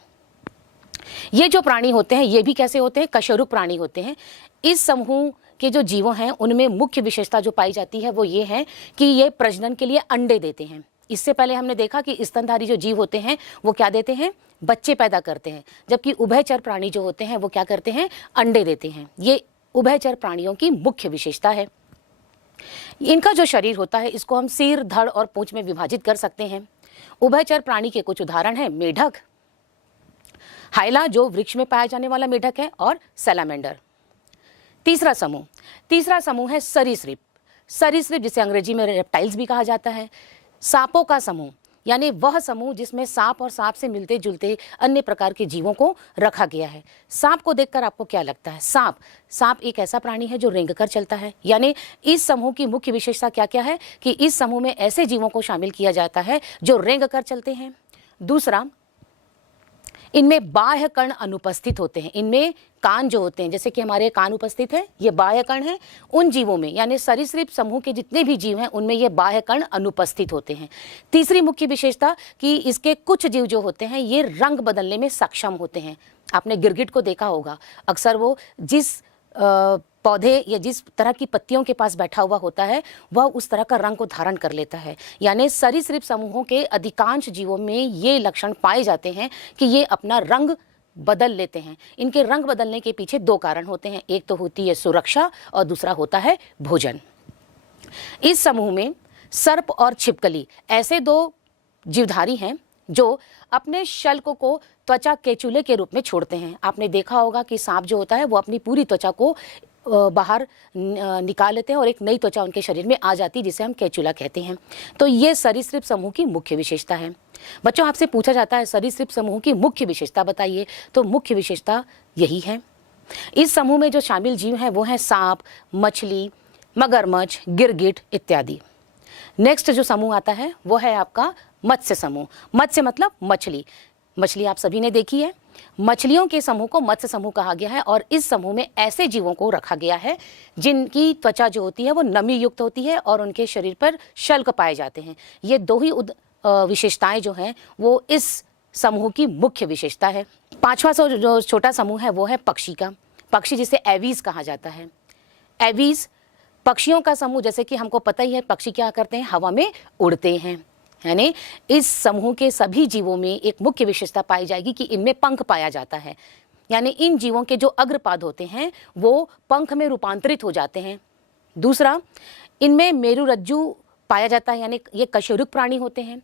ये जो प्राणी होते हैं ये भी कैसे होते हैं? कशेरुक प्राणी होते हैं। इस समूह के जो जीव हैं उनमें मुख्य विशेषता जो पाई जाती है वो ये है कि ये प्रजनन के लिए अंडे देते हैं। इससे पहले हमने देखा कि स्तनधारी जो जीव होते हैं वो क्या देते हैं? बच्चे पैदा करते हैं, जबकि उभयचर प्राणी जो होते हैं वो क्या करते हैं? अंडे देते हैं। ये उभयचर प्राणियों की मुख्य विशेषता है। इनका जो शरीर होता है इसको हम सिर, धड़ और पूंछ में विभाजित कर सकते हैं। उभयचर प्राणी के कुछ उदाहरण हैं मेढक, हाइला जो वृक्ष में पाया जाने वाला मेढक है, और सैलामेंडर। तीसरा समूह है सरीसृप। सरीसृप जिसे अंग्रेजी में रेप्टाइल्स भी कहा जाता है। सांपों का समूह यानी वह समूह जिसमें सांप और सांप से मिलते जुलते अन्य प्रकार के जीवों को रखा गया है। सांप को देखकर आपको क्या लगता है? सांप एक ऐसा प्राणी है जो रेंग कर चलता है। यानी इस समूह की मुख्य विशेषता क्या क्या है कि इस समूह में ऐसे जीवों को शामिल किया जाता है जो रेंग कर चलते हैं। दूसरा, इनमें बाह्य कर्ण अनुपस्थित होते हैं। इनमें कान जो होते हैं, जैसे कि हमारे कान उपस्थित है, ये बाह्य कर्ण है। उन जीवों में यानी सरीसृप समूह के जितने भी जीव हैं उनमें ये बाह्य कर्ण अनुपस्थित होते हैं। तीसरी मुख्य विशेषता कि इसके कुछ जीव जो होते हैं ये रंग बदलने में सक्षम होते हैं। आपने गिरगिट को देखा होगा, अक्सर वो जिस पौधे या जिस तरह की पत्तियों के पास बैठा हुआ होता है वह उस तरह का रंग को धारण कर लेता है। यानी सरीसृप समूहों के अधिकांश जीवों में ये लक्षण पाए जाते हैं कि ये अपना रंग बदल लेते हैं। इनके रंग बदलने के पीछे दो कारण होते हैं, एक तो होती है सुरक्षा और दूसरा होता है भोजन। इस समूह में सर्प और छिपकली ऐसे दो जीवधारी हैं जो अपने शल्क को त्वचा केचुले के रूप में छोड़ते हैं। आपने देखा होगा कि सांप जो होता है वो अपनी पूरी त्वचा को बाहर निकाल लेते हैं और एक नई त्वचा उनके शरीर में आ जाती है जिसे हम केचुला कहते हैं। तो ये सरीसृप समूह की मुख्य विशेषता है। बच्चों, आपसे पूछा जाता है सरीसृप समूह की मुख्य विशेषता बताइए, तो मुख्य विशेषता यही है। इस समूह में जो शामिल जीव हैं वो हैं सांप, मछली, मगरमच्छ, गिरगिट इत्यादि। नेक्स्ट जो समूह आता है वो है आपका मत्स्य समूह। मत्स्य मतलब मछली। मछली आप सभी ने देखी है। मछलियों के समूह को मत्स्य समूह कहा गया है और इस समूह में ऐसे जीवों को रखा गया है जिनकी त्वचा जो होती है वो नमी युक्त होती है और उनके शरीर पर शल्क पाए जाते हैं। ये दो ही विशेषताएं जो हैं वो इस समूह की मुख्य विशेषता है। पांचवा जो छोटा समूह है वो है पक्षी का। पक्षी जिसे एवीज कहा जाता है। एवीज पक्षियों का समूह, जैसे कि हमको पता ही है पक्षी क्या करते हैं, हवा में उड़ते हैं। यानी इस समूह के सभी जीवों में एक मुख्य विशेषता पाई जाएगी कि इनमें पंख पाया जाता है। यानी इन जीवों के जो अग्रपाद होते हैं वो पंख में रूपांतरित हो जाते हैं। दूसरा, इनमें मेरुरज्जु पाया जाता है, यानी ये कशेरुक प्राणी होते हैं।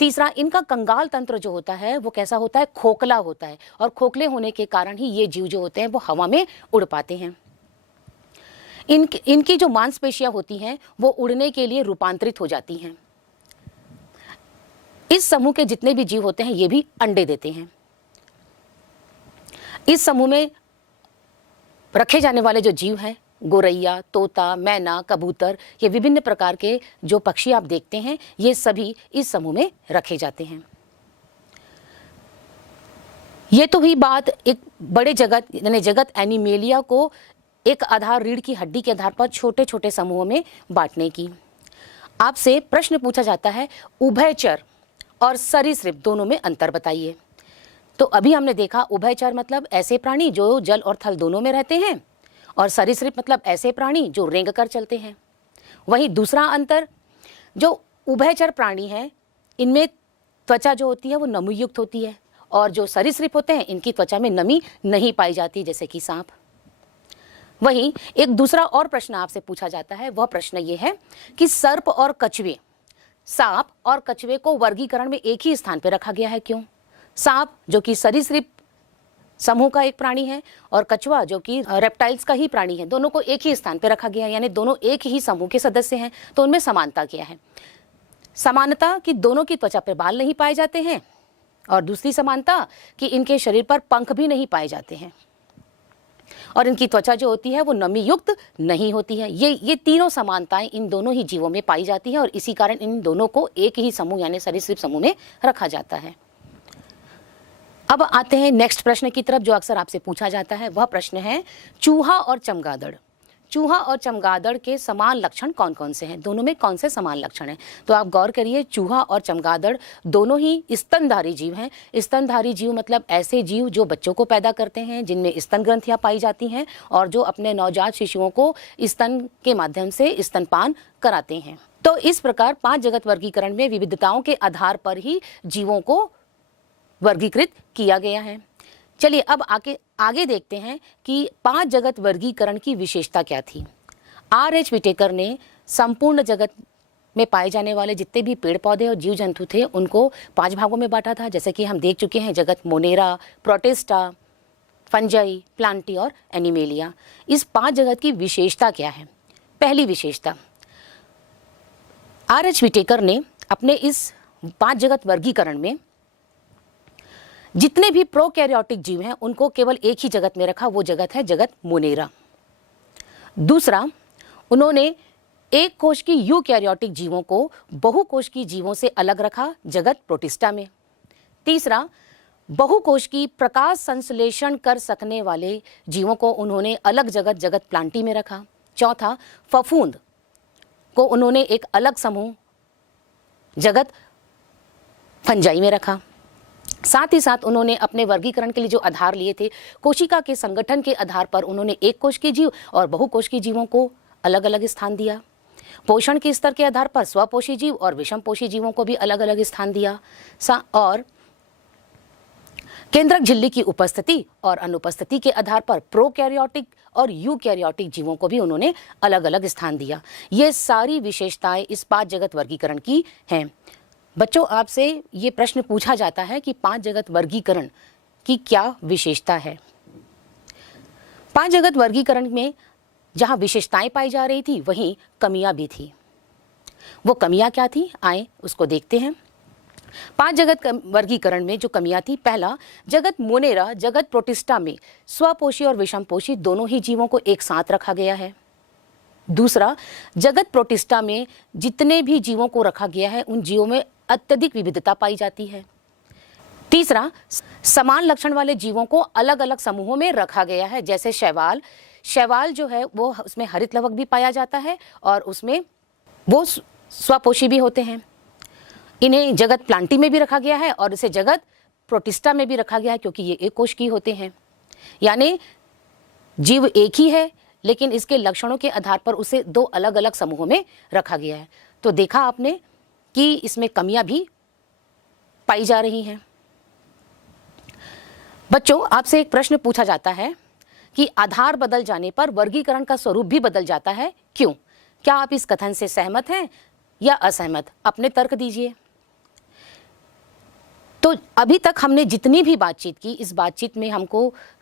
तीसरा, इनका कंगाल तंत्र जो होता है वो कैसा होता है, खोखला होता है, और खोखले होने के कारण ही ये जीव जो होते हैं वो हवा में उड़ पाते हैं। इनकी जो मांसपेशियां होती हैं वो उड़ने के लिए रूपांतरित हो जाती हैं। इस समूह के जितने भी जीव होते हैं ये भी अंडे देते हैं। इस समूह में रखे जाने वाले जो जीव हैं, गोरैया, तोता, मैना, कबूतर, ये विभिन्न प्रकार के जो पक्षी आप देखते हैं ये सभी इस समूह में रखे जाते हैं। ये तो हुई बात एक बड़े जगत यानी जगत एनिमेलिया को एक आधार रीढ़ की हड्डी के आधार पर छोटे छोटे समूहों में बांटने की। आपसे प्रश्न पूछा जाता है उभयचर और सरीसृप दोनों में अंतर बताइए। तो अभी हमने देखा उभयचर मतलब ऐसे प्राणी जो जल और थल दोनों में रहते हैं, और सरीसृप मतलब ऐसे प्राणी जो रेंग कर चलते हैं। वहीं दूसरा अंतर, जो उभयचर प्राणी हैं इनमें त्वचा जो होती है वो नमीयुक्त होती है, और जो सरीसृप होते हैं इनकी त्वचा में नमी नहीं पाई जाती, जैसे कि सांप। वहीं एक दूसरा और प्रश्न आपसे पूछा जाता है, वह प्रश्न ये है कि सर्प और कछुए, सांप और कछुए को वर्गीकरण में एक ही स्थान पर रखा गया है, क्यों? सांप जो कि सरीसृप समूह का एक प्राणी है और कछुआ जो कि रेप्टाइल्स का ही प्राणी है, दोनों को एक ही स्थान पर रखा गया है, यानी दोनों एक ही समूह के सदस्य हैं। तो उनमें समानता क्या है? समानता कि दोनों की त्वचा पर बाल नहीं पाए जाते हैं, और दूसरी समानता कि इनके शरीर पर पंख भी नहीं पाए जाते हैं। और इनकी त्वचा जो होती है वो नमी युक्त नहीं होती है। ये तीनों समानताएं इन दोनों ही जीवों में पाई जाती हैं और इसी कारण इन दोनों को एक ही समूह यानी सरीसृप समूह में रखा जाता है। अब आते हैं नेक्स्ट प्रश्न की तरफ जो अक्सर आपसे पूछा जाता है। वह प्रश्न है चूहा और चमगादड़। चूहा और चमगादड़ के समान लक्षण कौन कौन से हैं? दोनों में कौन से समान लक्षण हैं? तो आप गौर करिए, चूहा और चमगादड़ दोनों ही स्तनधारी जीव हैं। स्तनधारी जीव मतलब ऐसे जीव जो बच्चों को पैदा करते हैं, जिनमें स्तन ग्रंथियां पाई जाती हैं और जो अपने नवजात शिशुओं को स्तन के माध्यम से स्तनपान कराते हैं। तो इस प्रकार 5 जगत वर्गीकरण में विविधताओं के आधार पर ही जीवों को वर्गीकृत किया गया है। चलिए अब आगे देखते हैं कि 5 जगत वर्गीकरण की विशेषता क्या थी। R.H. विटेकर ने संपूर्ण जगत में पाए जाने वाले जितने भी पेड़ पौधे और जीव जंतु थे उनको 5 भागों में बांटा था, जैसे कि हम देख चुके हैं जगत मोनेरा, प्रोटिस्टा, फंजाई, प्लांटी और एनिमेलिया। इस 5 जगत की विशेषता क्या है? पहली विशेषता, R.H. विटेकर ने अपने इस 5 जगत वर्गीकरण में जितने भी प्रोकैरियोटिक जीव हैं उनको केवल एक ही जगत में रखा, वो जगत है जगत मोनेरा। दूसरा, उन्होंने एक कोश की यूकैरियोटिक जीवों को बहुकोश की जीवों से अलग रखा, जगत प्रोटिस्टा में। तीसरा, बहुकोश की प्रकाश संश्लेषण कर सकने वाले जीवों को उन्होंने अलग जगत जगत प्लांटी में रखा। चौथा, फफूंद को उन्होंने एक अलग समूह जगत फंजाई में रखा। साथ ही साथ उन्होंने अपने वर्गीकरण के लिए जो आधार लिए थे, कोशिका के संगठन के आधार पर उन्होंने एक कोश के जीव और बहुकोश के जीवों को अलग अलग स्थान दिया। पोषण के स्तर के आधार पर स्वपोषी जीव और विषमपोषी जीवों को भी अलग अलग स्थान दिया। और केंद्रक झिल्ली की उपस्थिति और अनुपस्थिति के आधार पर प्रोकैरियोटिक और यूकैरियोटिक जीवों को भी उन्होंने अलग अलग स्थान दिया। ये सारी विशेषताएं इस 5 जगत वर्गीकरण की हैं। बच्चों, आपसे ये प्रश्न पूछा जाता है कि 5 जगत वर्गीकरण की क्या विशेषता है। 5 जगत वर्गीकरण में जहां विशेषताएं पाई जा रही थी वहीं कमियां भी थी। वो कमियां क्या थी, आए उसको देखते हैं। 5 जगत वर्गीकरण में जो कमियां थी, पहला, जगत मोनेरा जगत प्रोटिस्टा में स्वपोषी और विषमपोषी दोनों ही जीवों को एक साथ रखा गया है। दूसरा, जगत प्रोटिस्टा में जितने भी जीवों को रखा गया है उन जीवों में अत्यधिक विविधता पाई जाती है। तीसरा, समान लक्षण वाले जीवों को अलग अलग समूहों में रखा गया है, जैसे शैवाल। शैवाल जो है वो उसमें हरित लवक भी पाया जाता है और उसमें वो स्वपोषी भी होते हैं। इन्हें जगत प्लांटी में भी रखा गया है और इसे जगत प्रोटिस्टा में भी रखा गया है क्योंकि ये एक कोश की होते हैं। यानी जीव एक ही है लेकिन इसके लक्षणों के आधार पर उसे 2 अलग अलग समूहों में रखा गया है। तो देखा आपने कि इसमें कमियां भी पाई जा रही हैं। बच्चों, आपसे एक प्रश्न पूछा जाता है कि आधार बदल जाने पर वर्गीकरण का स्वरूप भी बदल जाता है, क्यों? क्या आप इस कथन से सहमत हैं या असहमत? अपने तर्क दीजिए। तो अभी तक हमने जितनी भी बातचीत की, इस बातचीत में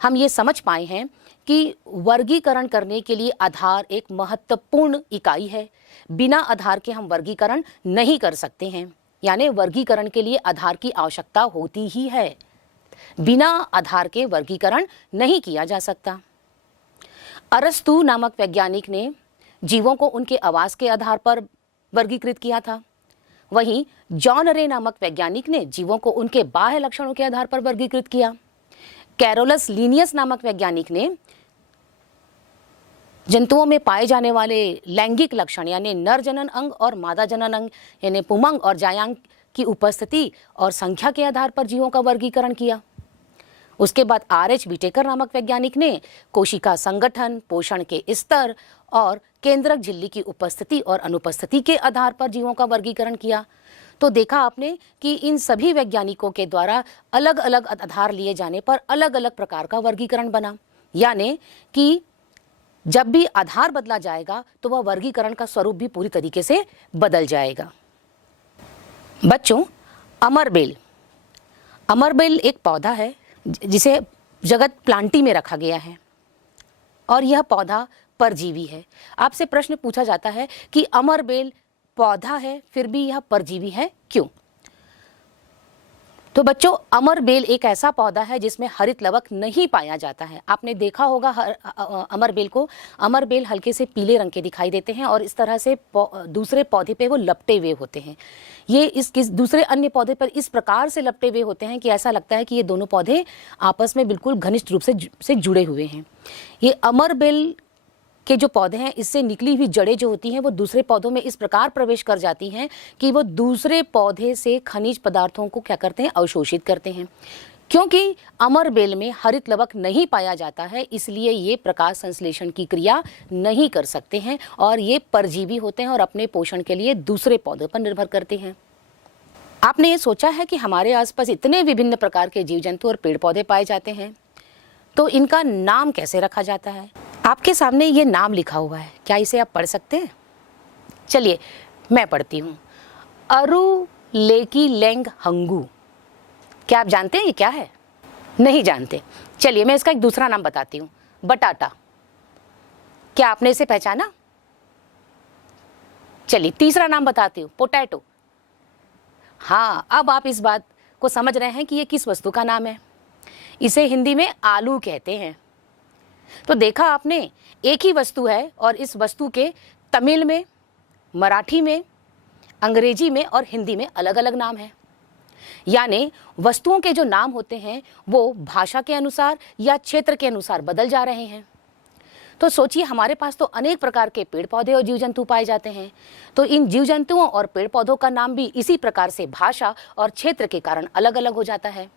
हम ये समझ पाए हैं कि वर्गीकरण करने के लिए आधार एक महत्वपूर्ण इकाई है। बिना आधार के हम वर्गीकरण नहीं कर सकते हैं, यानी वर्गीकरण के लिए आधार की आवश्यकता होती ही है। बिना आधार के वर्गीकरण नहीं किया जा सकता। अरस्तु नामक वैज्ञानिक ने जीवों को उनके आवास के आधार पर वर्गीकृत किया था। वहीं जॉन रे नामक वैज्ञानिक ने जीवों को उनके बाह्य लक्षणों के आधार पर वर्गीकृत किया। कैरोलस लिनियस नामक वैज्ञानिक ने जंतुओं में पाए जाने वाले लैंगिक लक्षण यानी नर जनन अंग और मादा जनन अंग यानी पुमंग और जायांग की उपस्थिति और संख्या के आधार पर जीवों का वर्गीकरण किया। उसके बाद R.H. विटेकर नामक वैज्ञानिक ने कोशिका संगठन, पोषण के स्तर और केंद्रक झिल्ली की उपस्थिति और अनुपस्थिति के आधार पर जीवों का वर्गीकरण किया। तो देखा आपने कि इन सभी वैज्ञानिकों के द्वारा अलग अलग आधार लिए जाने पर अलग अलग प्रकार का वर्गीकरण बना। यानी कि जब भी आधार बदला जाएगा तो वह वर्गीकरण का स्वरूप भी पूरी तरीके से बदल जाएगा। बच्चों, अमरबेल एक पौधा है जिसे जगत प्लांटी में रखा गया है और यह पौधा परजीवी है। आपसे प्रश्न पूछा जाता है कि अमरबेल पौधा है फिर भी यह परजीवी है, क्यों? तो बच्चों, अमर बेल एक ऐसा पौधा है जिसमें हरित लवक नहीं पाया जाता है। आपने देखा होगा अमर बेल को। अमर बेल हल्के से पीले रंग के दिखाई देते हैं और इस तरह से दूसरे पौधे पे वो लपटे हुए होते हैं। ये इस दूसरे अन्य पौधे पर इस प्रकार से लपटे हुए होते हैं कि ऐसा लगता है कि ये दोनों पौधे आपस में बिल्कुल घनिष्ठ रूप से जुड़े हुए हैं। ये अमर बेल के जो पौधे हैं, इससे निकली हुई जड़ें जो होती हैं वो दूसरे पौधों में इस प्रकार प्रवेश कर जाती हैं कि वो दूसरे पौधे से खनिज पदार्थों को क्या करते हैं, अवशोषित करते हैं। क्योंकि अमर बेल में हरित लवक नहीं पाया जाता है, इसलिए ये प्रकाश संश्लेषण की क्रिया नहीं कर सकते हैं और ये परजीवी होते हैं और अपने पोषण के लिए दूसरे पौधों पर निर्भर करते हैं। आपने ये सोचा है कि हमारे आसपास इतने विभिन्न प्रकार के जीव जंतु और पेड़ पौधे पाए जाते हैं, तो इनका नाम कैसे रखा जाता है? आपके सामने ये नाम लिखा हुआ है, क्या इसे आप पढ़ सकते हैं? चलिए मैं पढ़ती हूँ। अरु लेकी लेंग हंगू। क्या आप जानते हैं ये क्या है? नहीं जानते। चलिए मैं इसका एक दूसरा नाम बताती हूँ, बटाटा। क्या आपने इसे पहचाना? चलिए तीसरा नाम बताती हूँ, पोटैटो। हाँ, अब आप इस बात को समझ रहे हैं कि ये किस वस्तु का नाम है। इसे हिंदी में आलू कहते हैं। तो देखा आपने, एक ही वस्तु है और इस वस्तु के तमिल में, मराठी में, अंग्रेजी में और हिंदी में अलग अलग नाम हैं। यानी वस्तुओं के जो नाम होते हैं वो भाषा के अनुसार या क्षेत्र के अनुसार बदल जा रहे हैं। तो सोचिए, हमारे पास तो अनेक प्रकार के पेड़ पौधे और जीव जंतु पाए जाते हैं, तो इन जीव जंतुओं और पेड़ पौधों का नाम भी इसी प्रकार से भाषा और क्षेत्र के कारण अलग अलग हो जाता है।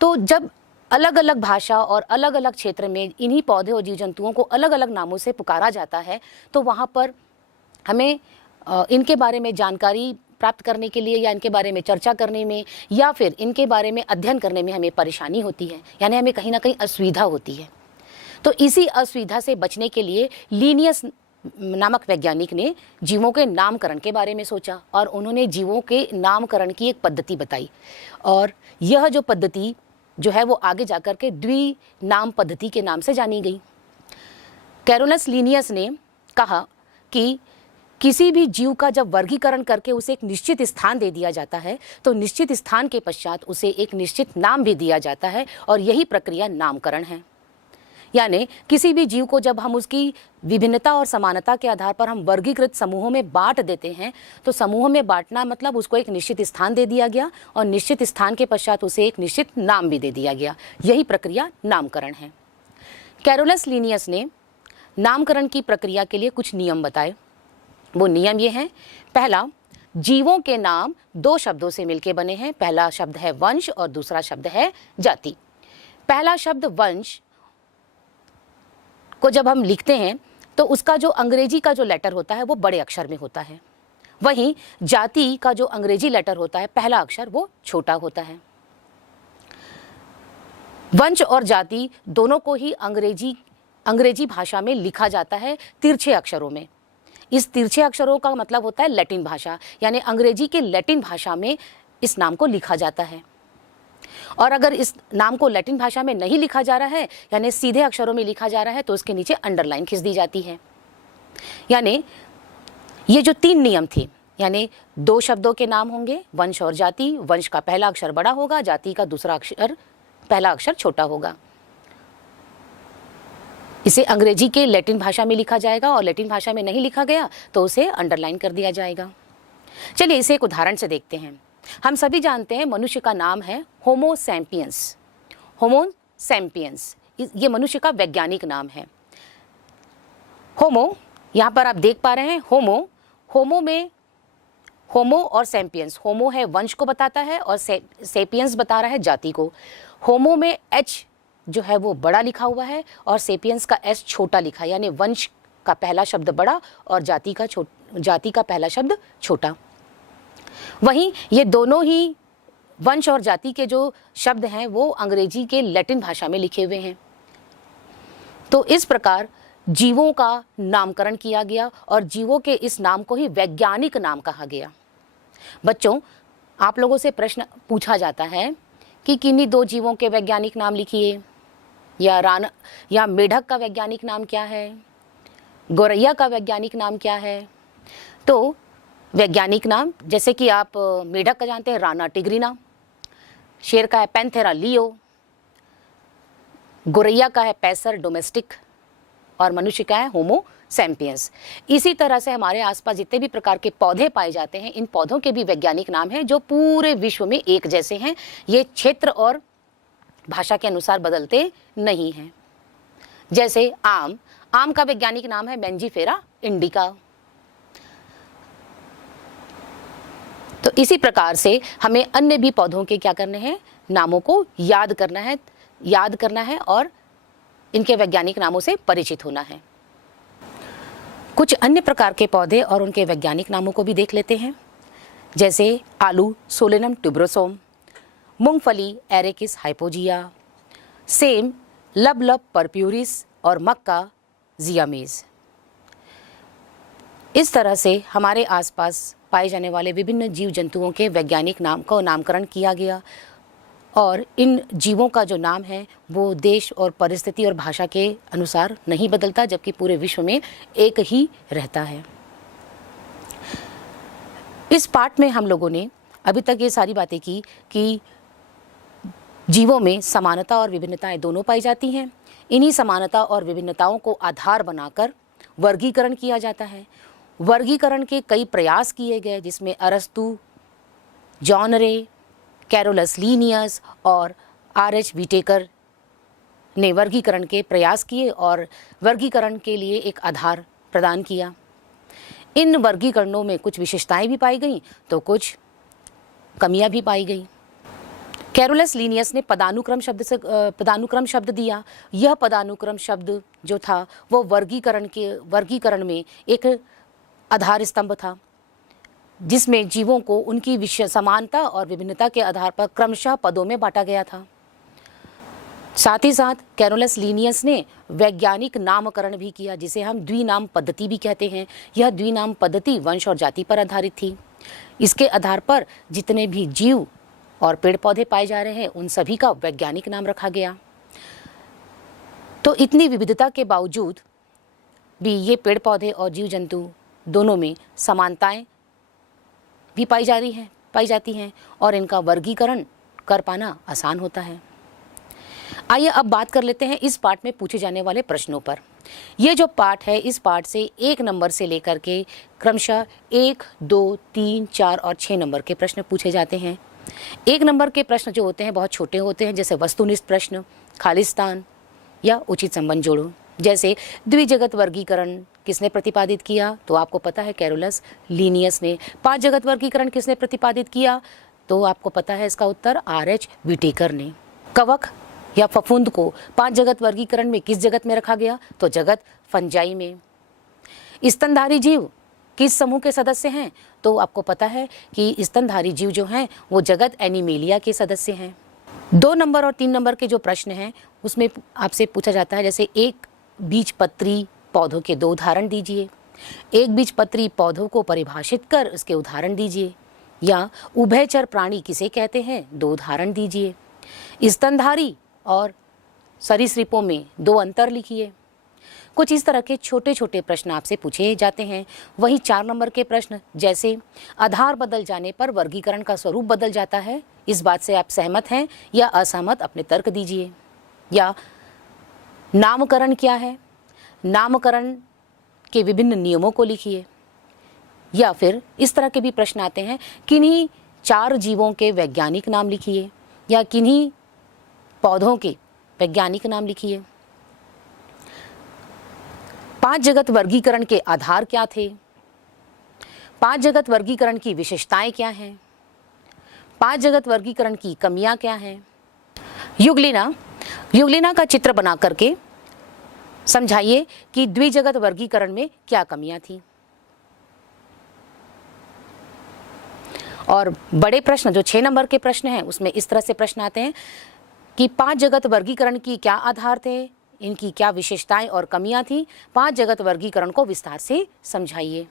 तो जब अलग अलग भाषा और अलग अलग क्षेत्र में इन्हीं पौधे और जीव जंतुओं को अलग अलग नामों से पुकारा जाता है, तो वहाँ पर हमें इनके बारे में जानकारी प्राप्त करने के लिए या इनके बारे में चर्चा करने में या फिर इनके बारे में अध्ययन करने में हमें परेशानी होती है, यानी हमें कहीं ना कहीं असुविधा होती है। तो इसी असुविधा से बचने के लिए लीनियस नामक वैज्ञानिक ने जीवों के नामकरण के बारे में सोचा और उन्होंने जीवों के नामकरण की एक पद्धति बताई। और यह जो पद्धति जो है वो आगे जाकर के द्विनाम पद्धति के नाम से जानी गई। कैरोलस लीनियस ने कहा कि किसी भी जीव का जब वर्गीकरण करके उसे एक निश्चित स्थान दे दिया जाता है, तो निश्चित स्थान के पश्चात उसे एक निश्चित नाम भी दिया जाता है और यही प्रक्रिया नामकरण है। यानी किसी भी जीव को जब हम उसकी विभिन्नता और समानता के आधार पर हम वर्गीकृत समूहों में बांट देते हैं, तो समूहों में बांटना मतलब उसको एक निश्चित स्थान दे दिया गया और निश्चित स्थान के पश्चात उसे एक निश्चित नाम भी दे दिया गया। यही प्रक्रिया नामकरण है। कैरोलस लीनियस ने नामकरण की प्रक्रिया के लिए कुछ नियम बताए। वो नियम ये हैं, पहला, जीवों के नाम दो शब्दों से मिलकर बने हैं। पहला शब्द है वंश और दूसरा शब्द है जाति। पहला शब्द वंश को जब हम लिखते हैं तो उसका जो अंग्रेजी का जो लेटर होता है वो बड़े अक्षर में होता है, वहीं जाति का जो अंग्रेजी लेटर होता है पहला अक्षर वो छोटा होता है। वंश और जाति दोनों को ही अंग्रेजी भाषा में लिखा जाता है तिरछे अक्षरों में। इस तिरछे अक्षरों का मतलब होता है लैटिन भाषा, यानी अंग्रेजी के लैटिन भाषा में इस नाम को लिखा जाता है। और अगर इस नाम को लैटिन भाषा में नहीं लिखा जा रहा है, यानी सीधे अक्षरों में लिखा जा रहा है, तो उसके नीचे अंडरलाइन खींच दी जाती है। यानी ये जो तीन नियम थे, यानी दो शब्दों के नाम होंगे वंश और जाति, वंश का पहला अक्षर बड़ा होगा, जाति का दूसरा अक्षर पहला अक्षर छोटा होगा। इसे अंग्रेजी के लैटिन भाषा में लिखा जाएगा और लैटिन भाषा में नहीं लिखा गया तो उसे अंडरलाइन कर दिया जाएगा। चलिए इसे एक उदाहरण से देखते हैं। हम सभी जानते हैं मनुष्य का नाम है होमो सैपियंस। होमो सैपियंस ये मनुष्य का वैज्ञानिक नाम है। होमो, यहाँ पर आप देख पा रहे हैं होमो में होमो और सैपियंस, होमो है वंश को बताता है और सैपियंस बता रहा है जाति को। होमो में एच जो है वो बड़ा लिखा हुआ है और सैपियंस का एस छोटा लिखा है, यानी वंश का पहला शब्द बड़ा और जाति का पहला शब्द छोटा। वहीं ये दोनों ही वंश और जाति के जो शब्द हैं वो अंग्रेजी के लैटिन भाषा में लिखे हुए हैं। तो इस प्रकार जीवों का नामकरण किया गया और जीवों के इस नाम को ही वैज्ञानिक नाम कहा गया। बच्चों, आप लोगों से प्रश्न पूछा जाता है कि किन्हीं दो जीवों के वैज्ञानिक नाम लिखिए, या मेढक का वैज्ञानिक नाम क्या है, गौरैया का वैज्ञानिक नाम क्या है। तो वैज्ञानिक नाम जैसे कि आप मेढक का जानते हैं, राना टिग्रिना, शेर का है पैंथेरा लियो, गोरैया का है पैसर डोमेस्टिक और मनुष्य का है होमो सैम्पियंस। इसी तरह से हमारे आसपास जितने भी प्रकार के पौधे पाए जाते हैं, इन पौधों के भी वैज्ञानिक नाम हैं जो पूरे विश्व में एक जैसे हैं। ये क्षेत्र और भाषा के अनुसार बदलते नहीं हैं। जैसे आम का वैज्ञानिक नाम है मैंजीफेरा इंडिका। तो इसी प्रकार से हमें अन्य भी पौधों के क्या करने हैं, नामों को याद करना है और इनके वैज्ञानिक नामों से परिचित होना है। कुछ अन्य प्रकार के पौधे और उनके वैज्ञानिक नामों को भी देख लेते हैं। जैसे आलू सोलेनम ट्यूबरोसोम, मूंगफली एरेकिस हाइपोजिया, सेम लबलब पर्प्यूरिस और मक्का जियामेज। इस तरह से हमारे आसपास पाए जाने वाले विभिन्न जीव जंतुओं के वैज्ञानिक नाम का नामकरण किया गया और इन जीवों का जो नाम है वो देश और परिस्थिति और भाषा के अनुसार नहीं बदलता, जबकि पूरे विश्व में एक ही रहता है। इस पाठ में हम लोगों ने अभी तक ये सारी बातें की कि जीवों में समानता और विभिन्नताएं दोनों पाई जाती हैं। इन्हीं समानता और विभिन्नताओं को आधार बनाकर वर्गीकरण किया जाता है। वर्गीकरण के कई प्रयास किए गए, जिसमें अरस्तु, जॉन रे, कैरोलस लीनियस और आर.एच. व्हिटेकर ने वर्गीकरण के प्रयास किए और वर्गीकरण के लिए एक आधार प्रदान किया। इन वर्गीकरणों में कुछ विशेषताएं भी पाई गई तो कुछ कमियां भी पाई गई। कैरोलस लीनियस ने पदानुक्रम शब्द दिया। यह पदानुक्रम शब्द जो था वो वर्गीकरण में एक आधार स्तंभ था, जिसमें जीवों को उनकी विषय समानता और विभिन्नता के आधार पर क्रमशः पदों में बांटा गया था। साथ ही साथ कैरोलस लीनियस ने वैज्ञानिक नामकरण भी किया, जिसे हम द्विनाम पद्धति भी कहते हैं। यह द्विनाम पद्धति वंश और जाति पर आधारित थी। इसके आधार पर जितने भी जीव और पेड़ पौधे पाए जा रहे हैं उन सभी का वैज्ञानिक नाम रखा गया। तो इतनी विविधता के बावजूद भी ये पेड़ पौधे और जीव जंतु दोनों में समानताएं भी पाई जाती हैं और इनका वर्गीकरण कर पाना आसान होता है। आइए अब बात कर लेते हैं इस पाठ में पूछे जाने वाले प्रश्नों पर। ये जो पाठ है, इस पाठ से 1 नंबर से लेकर के क्रमशः 1, 2, 3, 4 और 6 नंबर के प्रश्न पूछे जाते हैं। 1 नंबर के प्रश्न जो होते हैं बहुत छोटे होते हैं, जैसे वस्तुनिष्ठ प्रश्न, खालिस्तान या उचित संबंध जोड़ो। जैसे द्विजगत वर्गीकरण किसने प्रतिपादित किया, तो आपको पता है कैरोलस लीनियस ने। 5 जगत वर्गीकरण किसने प्रतिपादित किया, तो आपको पता है इसका उत्तर आर.एच. व्हिटेकर ने। कवक या फफूंद को 5 जगत वर्गीकरण में किस जगत में रखा गया, तो जगत फंजाई में। स्तनधारी जीव किस समूह के सदस्य हैं, तो आपको पता है कि स्तनधारी जीव जो हैं वो जगत एनिमेलिया के सदस्य हैं। 2 नंबर और 3 नंबर के जो प्रश्न हैं उसमें आपसे पूछा जाता है, जैसे एक बीजपत्री पौधों के 2 उदाहरण दीजिए, एक बीजपत्री पौधों को परिभाषित कर उसके उदाहरण दीजिए, या उभयचर प्राणी किसे कहते हैं, 2 उदाहरण दीजिए। स्तनधारी और सरीसृपों में 2 अंतर लिखिए। कुछ इस तरह के छोटे छोटे प्रश्न आपसे पूछे जाते हैं। वहीं 4 नंबर के प्रश्न, जैसे आधार बदल जाने पर वर्गीकरण का स्वरूप बदल जाता है, इस बात से आप सहमत हैं या असहमत, अपने तर्क दीजिए। या नामकरण क्या है, नामकरण के विभिन्न नियमों को लिखिए। या फिर इस तरह के भी प्रश्न आते हैं, किन्हीं 4 जीवों के वैज्ञानिक नाम लिखिए, या किन्हीं पौधों के वैज्ञानिक नाम लिखिए। 5 जगत वर्गीकरण के आधार क्या थे, 5 जगत वर्गीकरण की विशेषताएं क्या हैं, 5 जगत वर्गीकरण की कमियां क्या हैं। युगलिना का चित्र बना करके समझाइए कि द्विजगत वर्गीकरण में क्या कमियां थी। और बड़े प्रश्न जो 6 नंबर के प्रश्न हैं उसमें इस तरह से प्रश्न आते हैं कि 5 जगत वर्गीकरण की क्या आधार थे, इनकी क्या विशेषताएं और कमियां थी, 5 जगत वर्गीकरण को विस्तार से समझाइए।